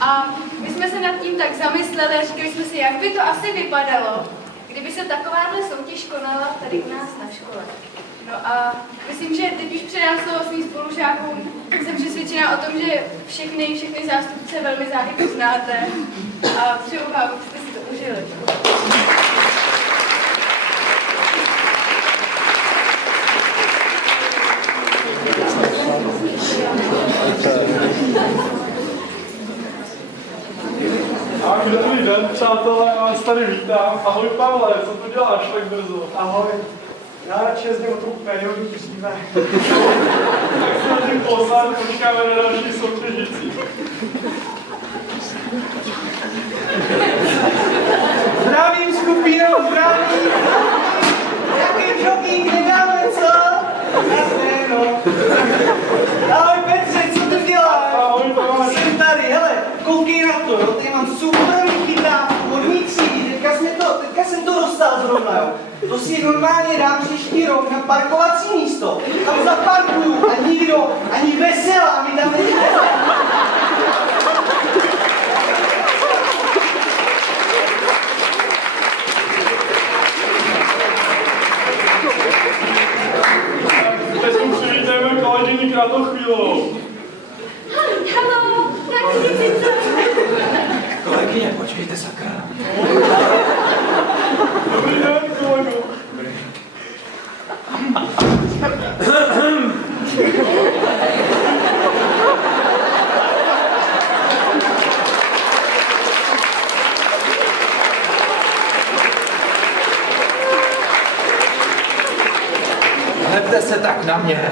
A my jsme se nad tím tak zamysleli a říkali jsme si, jak by to asi vypadalo, kdyby se takováhle soutěž konala tady u nás na škole. No a myslím, že teď už předám slovo svým spolužákům. Jsem přesvědčená o tom, že všechny zástupce velmi záhy poznáte a přeju vám, abyste si to užili. Dobrý den, přátelé, já vás tady vítám. Ahoj Pavle, co tu děláš tak brzo? Ahoj, já radši jezdím o tu periodu dříve. Tak se na tím poznat, počkáme na další soutěžící. Zdravím skupino, zdravím! Jaký jogging, nedáme co? Jasně, no. Ahoj Petře, co tu děláš? Ahoj Tomáš. Jsem tady, hele, koukej na to, jo, tady mám super chytávku od mý třídy, teďka jsem to dostal zrovna, jo. To si normálně dám příští rok na parkovací místo, tam zaparkuju a nikdo, ani veselá mi tam není. Teď mu přivítejme kolegyni Kratochvílovou. Haló, jak jsi? Kolegyně, počkejte sakra. Dobrý den, kolego. Hledte se tak na mě.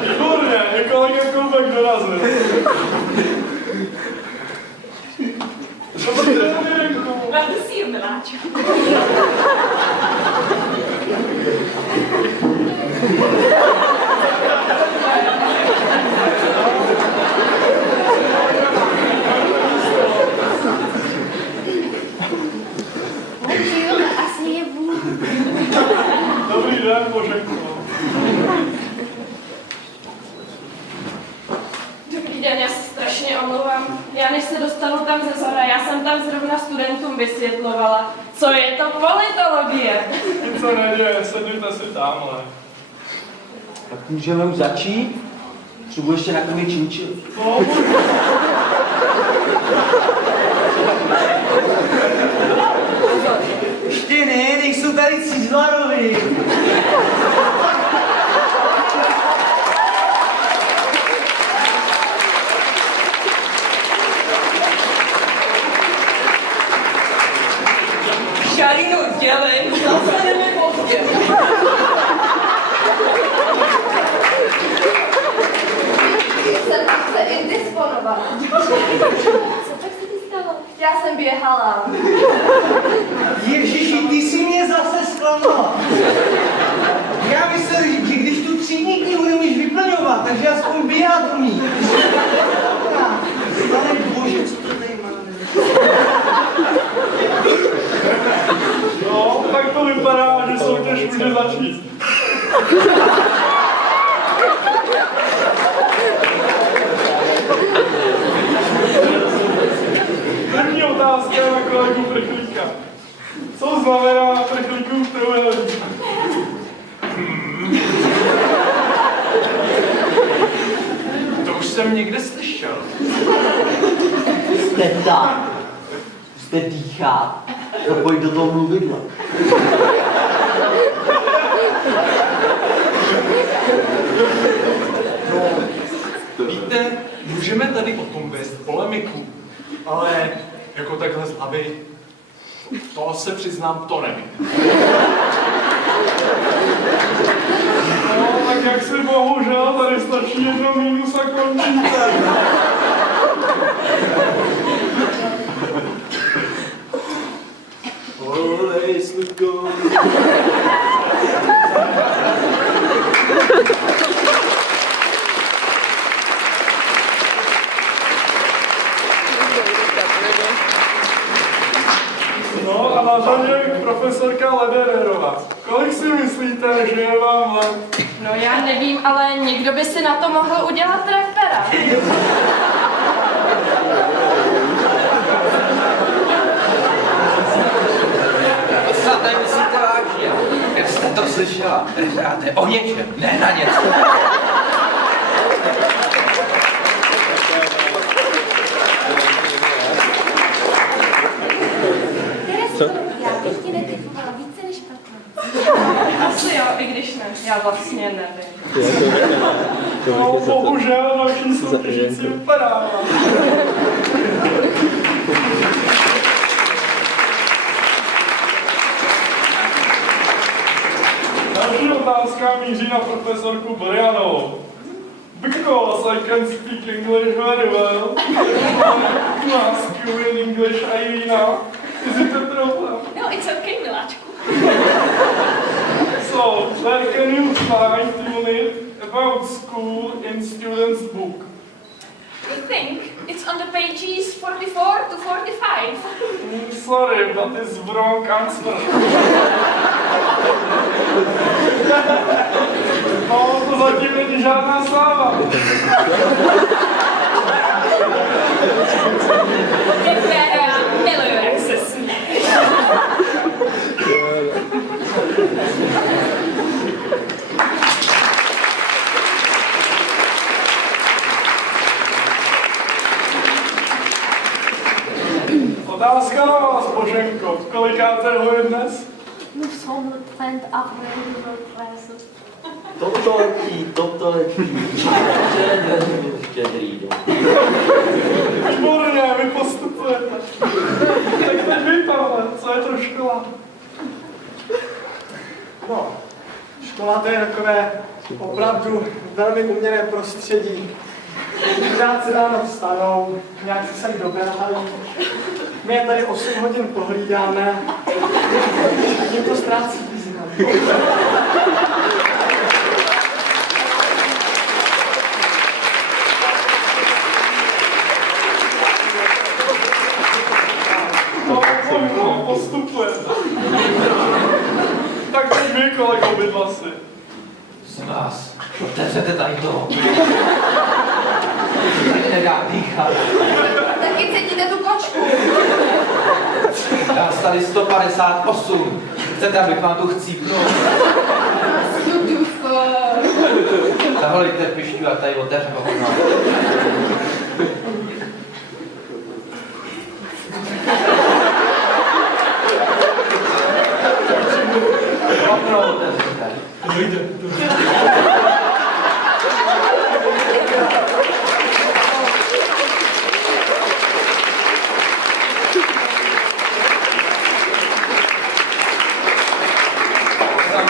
Výborně, je kolega Koubek dorazil. Dobrý den, Jirenko. Velmi si ji miláča. Asi je vůl. Dobrý den, Boženko. Dobrý den, já se strašně omlouvám. Já než se dostanu tam ze zhora, já jsem tam zrovna studentům vysvětlovala, co je to politologie. Nic se neděje, sedněte si tamhle. Tak můžeme už začít? Třeba ještě nakrmit činčil. No, Ještě ne, nejsou tady Cizlarovi. Šarino, dělej, zastaneme pozdě. Jsem se indisponovala. Co tak se ti stalo? Já jsem běhala. Ježiši, ty jsi mě zase zklamala. Já myslel, že když tu třídní knihu nemůžeš vyplňovat, takže aspoň běhat umí. Pane bože, co to tady máme? no, tak to vypadá, že soutěž může začít. První otázka na kolegu Prchlíka. Co znamená Prchlíkův trojúhelník? To už jsem někde slyšel. Jste tak. Jste dýchat. Zapojit do toho mluvidla. Víte, můžeme tady o tom vést polemiku, ale jako takhle z hlavy, to se přiznám, to nevím. No, tak jak si bohužel, tady stačí jedno mínus a končíte. Olej, sluko. No a na řadě profesorka Ledererová. Kolik si myslíte, že je vám let? No já nevím, nevím, ale někdo by si na to mohl udělat repera. To snad nemyslíte vážně. Jak jste to slyšela? Referáte o něčem, ne na něco. Já bych ti netypovala více než 15. Asi jo, i když ne. Já vlastně nevím. No, bohužel další soutěžící vypadá. Další otázka míří na profesorku Borianovou. Because I can speak English very well, to ask you in English, Irina, is it a problem? No, it's okay, miláčku. So, where can you find unit about school in student's book? I think it's on the pages 44 to 45. Sorry, that is wrong answer. No, to zatím není žádná sláva. Já miluju, jak se směješ. Otázka na vás, Boženko. Kolikátého je dnes? Nous sommes le 30 avril 2013. Toto letí. Štědrý den. Výborně, vy postupujete. Tak teď vy, Pavle, co je to škola? No, škola to je takové opravdu velmi umělé prostředí. Žáci ráno vstanou, nějak se sem doběhají. My je tady 8 hodin pohlídáme. Tím to ztrácí význam. No, postupujete. Tak teď vy, kolego Bydlasy. Prosím vás, otevřete tady to. Tady nedá dýchat. Taky cítíte tu kočku. Já tady 158. Chcete, abych vám tu chcípnul? Zaholejte pišťu a tady otevřeme okno. Okno otevřete.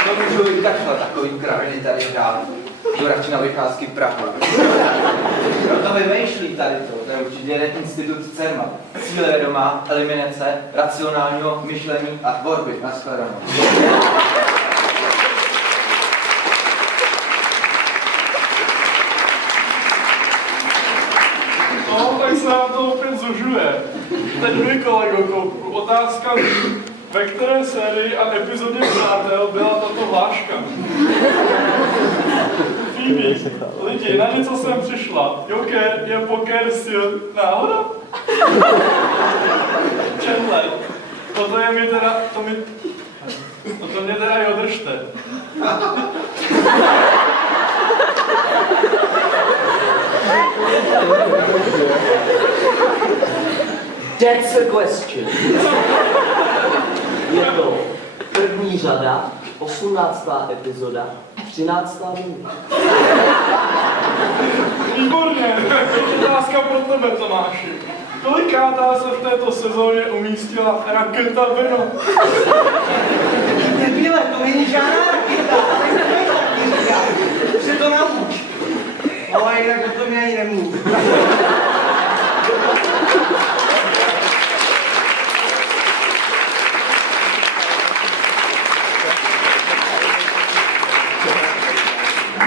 To můžu vykašlat, takový kraviny tady žádný. Jdu radši na vycházky v Prahu. Proto vymýšlí tady to je určitě jeden institut CERMAT. Cíle vědomá, eliminace, racionálního myšlení a tvorby. Nashledanou. No, tak se nám to opět zužuje. Teď vy, kolego Koupku, otázka zní, ve které sérii a epizodě Přátel byla tato hláška? Phoebe, lidi, na něco jsem přišla. Joker je poker sil. Náhoda? Chandler, toto je mi teda, to mě teda i održte. That's a question. Je to první řada, 18. epizoda, 13. minuta. Výborně, otázka pro tebe, Tomáši. Kolikátá se v této sezóně umístila raketa Brno? Debile, to není žádná raketa, ale to je taky říká. Se to nauč. Ale jinak o tom já ani nemluv.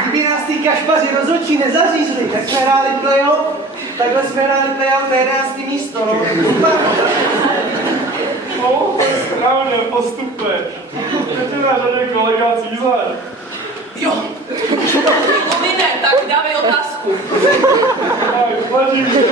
Kdyby nás ty kašpaři rozhodčí nezařízli, tak jsme hráli playoff. Takhle jsme hráli playoff na 11. místo, no. No, to je správně, postupuješ. Teď je na řadě kolega Cízar. Jo, Vladimír.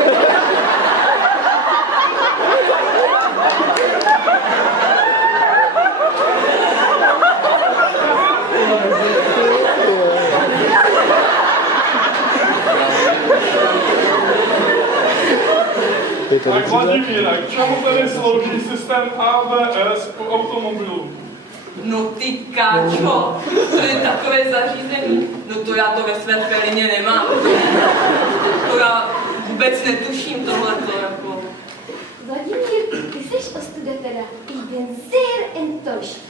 Tak Vladimíre, k čemu tady slouží systém ABS u automobilů? No ty káčo, to je takové zařízení. No to já to ve své felině nemám. To já vůbec netuším tohleto, jako. Vladimír, ty jsi ostuda teda. Ich bin sehr enttäuscht.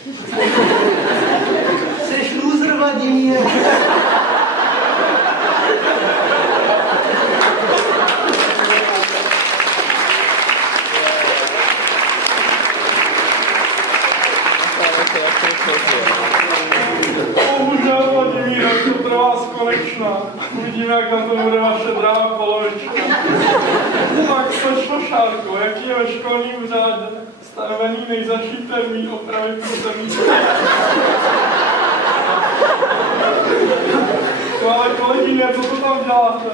Jseš loser, Vladimír. Bohužel, Vladimíre, to pro vás konečná. Uvidíme, jak na to bude vaše drahá polovička. Tak slečno Šárko, jaký je ve školním řádě stanovený nejzaší termín opravy písemných? No ale kolegyně, co to tam děláte?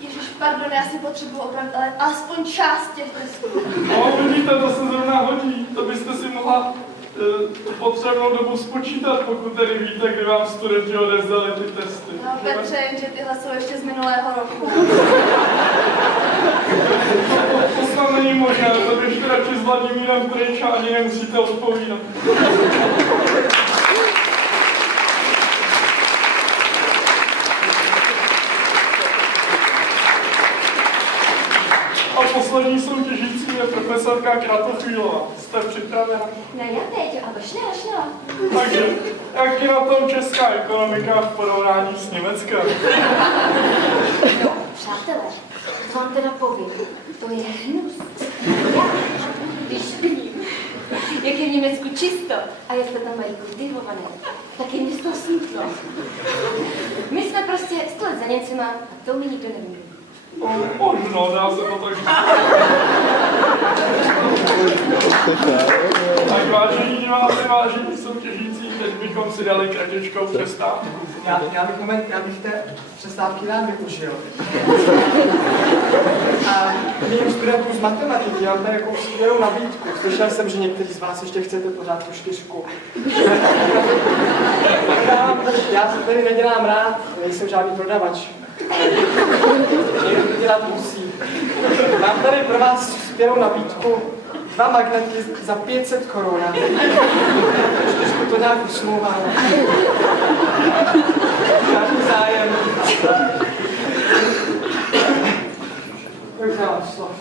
Ježiš, pardon, já si potřebuji opravit, ale alespoň část těch testů. No, vidíte, to se zrovna hodí. To byste si mohla potřebnou dobu spočítat, pokud tedy víte, kdy vám studenti odezdali ty testy. No, Petře, jenže tyhle jsou ještě z minulého roku. To snad není možné, to běžte radši s Vladimírem pryč a ani nemusíte odpovídat. A poslední soutěžící je profesorka Kratochvílová. Jste připravena? Na ja teď, aber schnell, schnell. Takže, jak je na tom česká ekonomika v porovnání s Německem? No, přátelé, to vám teda povím. To je hnus. Já, když vidím, jak je v Německu čisto a jak to tam mají kultivované, tak je mi z toho smutno. My jsme prostě 100 let za Němcema a to mi nikdo neví. Možno, dá se to tak říct. Tak vážení diváci, vážení soutěžící, teď bychom si dali kratičkou přestávku. Já bych té přestávky rád využil. A mým studentům z matematiky mám tady jako skvělou nabídku. Slyšel jsem, že někteří z vás ještě chcete pořád tu 4. Já se tady nedělám rád, nejsem žádný prodavač. Někdo to dělat musí. Mám tady pro vás skvělou nabídku. 2 magnety za 500 korun. Ještě to nějak usmlouváme. Žádný zájem. Takže mám slovo.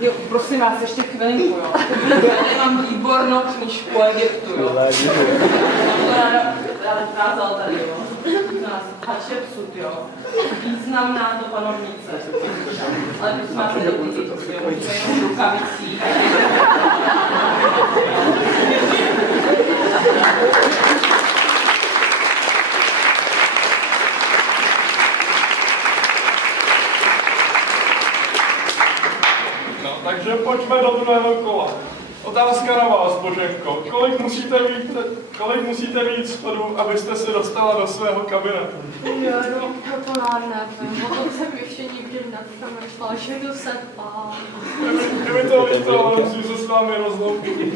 Jo, prosím vás, ještě chvilinku, jo. Já tady mám výbornou knížku o Egyptu, jo. To ráda ukázal tady, jo. To nás Hatšepsut, jo. Významná to panovnice. Ale prosím vás, tady ty, jo, to je jenom rukavicí. Takže pojďme do druhého kola. Otázka na vás, Boženko. Kolik musíte mít schodů, abyste se dostala do svého kabinetu? Jo, no to já nevím, o tom jsem ještě nikdy nepřemýšlela, že jdu se pán. Kdyby to líto, ale musím se s vámi rozloučit.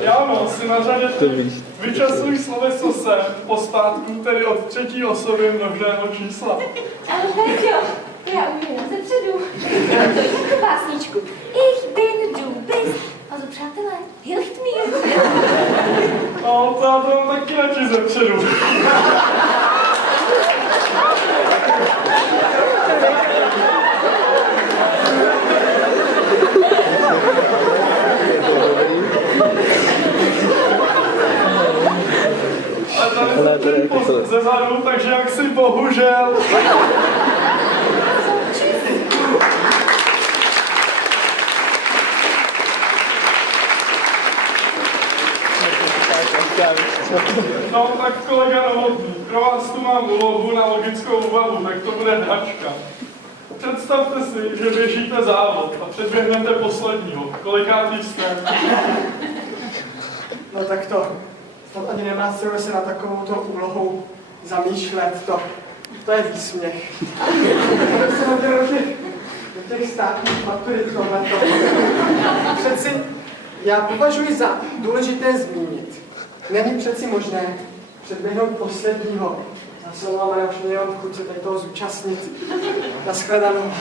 Jáno, si na řadě vyčasuj sloveso se po státku, tedy od 3. osoby množného čísla. Ale Peťo, to já umím na zepředu. Tu básničku. Ich bin, du bist. Also přátelé, hilft mir. No, to já to mám taky radši zepředu. Ale tady jsem ze zadu, takže jak si bohužel. No tak kolega Novotný, pro vás tu mám úlohu na logickou úvahu, tak to bude hračka. Představte si, že běžíte závod a předběhnete posledního. Kolikátý jste? No tak to snad ani nemá cenu se na takovouto úlohou zamýšlet, to je výsměch. To se do těch státních maturit tohleto. Přeci já považuji za důležité zmínit. Není přeci možné předběhnout posledního. Já se omlouvám, ale už nemám chuť se tady toho zúčastnit. Nashledanou.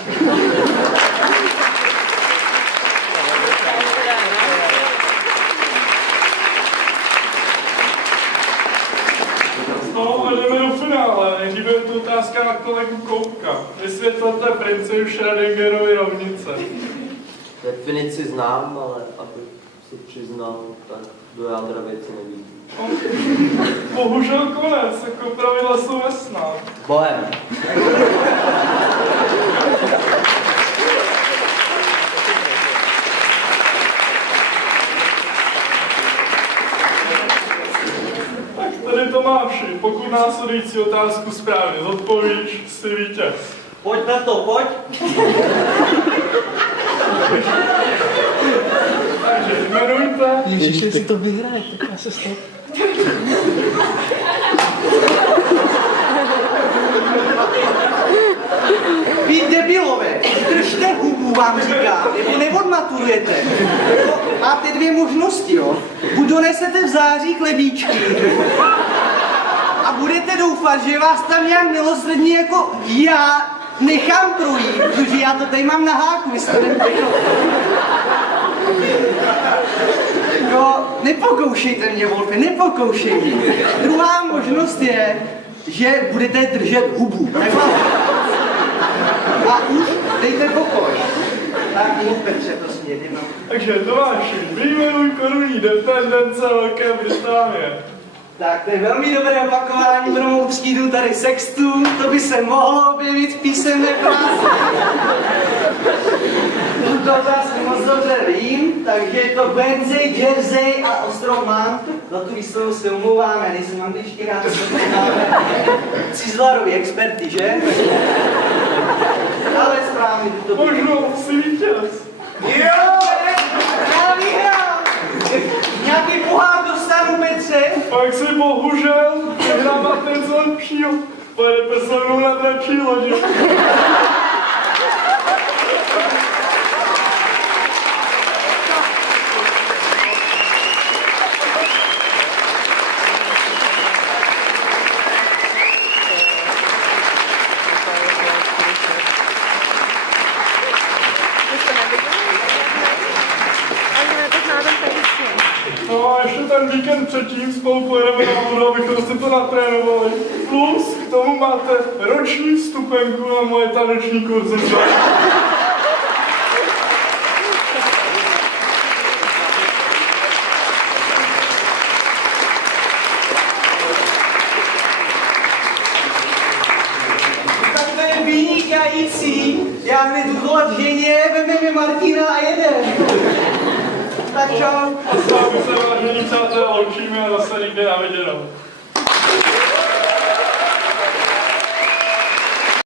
No a jdeme do finále. Nejdříve je to otázka na kolegu Koupka. Vysvětlete princip Schrödingerovy rovnice. Definici znám, ale aby se přiznal, tak do jádra věci nevím. Bohužel konec, jako pravidla jsou jasná. Bohem. Tak tady Tomáši, pokud následující otázku správně zodpovíš, jsi vítěz. Pojď na to, pojď. Takže jmenujte. Ježiš, jestli to vyhraje, tak já se stalo. Vy debilové, držte hubu, vám říkám, nebo neodmaturujete. Máte dvě možnosti, jo. Buď donesete v září chlebíčky a budete doufat, že vás tam nějak milosrdně jako já nechám projít, protože já to tady mám na háku, vy jste No, nepokoušejte mě, Wolfe, nepokoušej mě. Druhá možnost je, že budete držet hubu. A už dejte pokoj. Tak mluv, Petře, prostě jdeme. Takže Tomáši, vyjmenuj korunní dependence Velké Británie. Tak to je velmi dobré opakování pro mou třídu tady sextu, to by se mohlo objevit v písemné práci. To vlastně moc dobře vím, takže je to Guernsey, Jersey a ostrov Man. Za tu výslovu se omlouváme, nejsem angličtí rád, to máme Cizlarovi experti, že? Ale správně to bylo. Možno jsi vítěz. Jo, já vyhrál. Nějaký pohár dostanu, Petře? Pak si bohužel vyhráváte něco lepšího. Pojedete se mnou na dračí lodi. No a ještě ten víkend předtím spolu pojedeme na vodu, abychom si to natrénovali. Plus k tomu máte roční vstupenku na moje taneční kurzy. Tak to je vynikající. Já hned jdu volat ženě, vezmeme Martina a jedeme. Tak čau. A s vámi se, vážení přátelé, loučíme a zase někde na viděnou.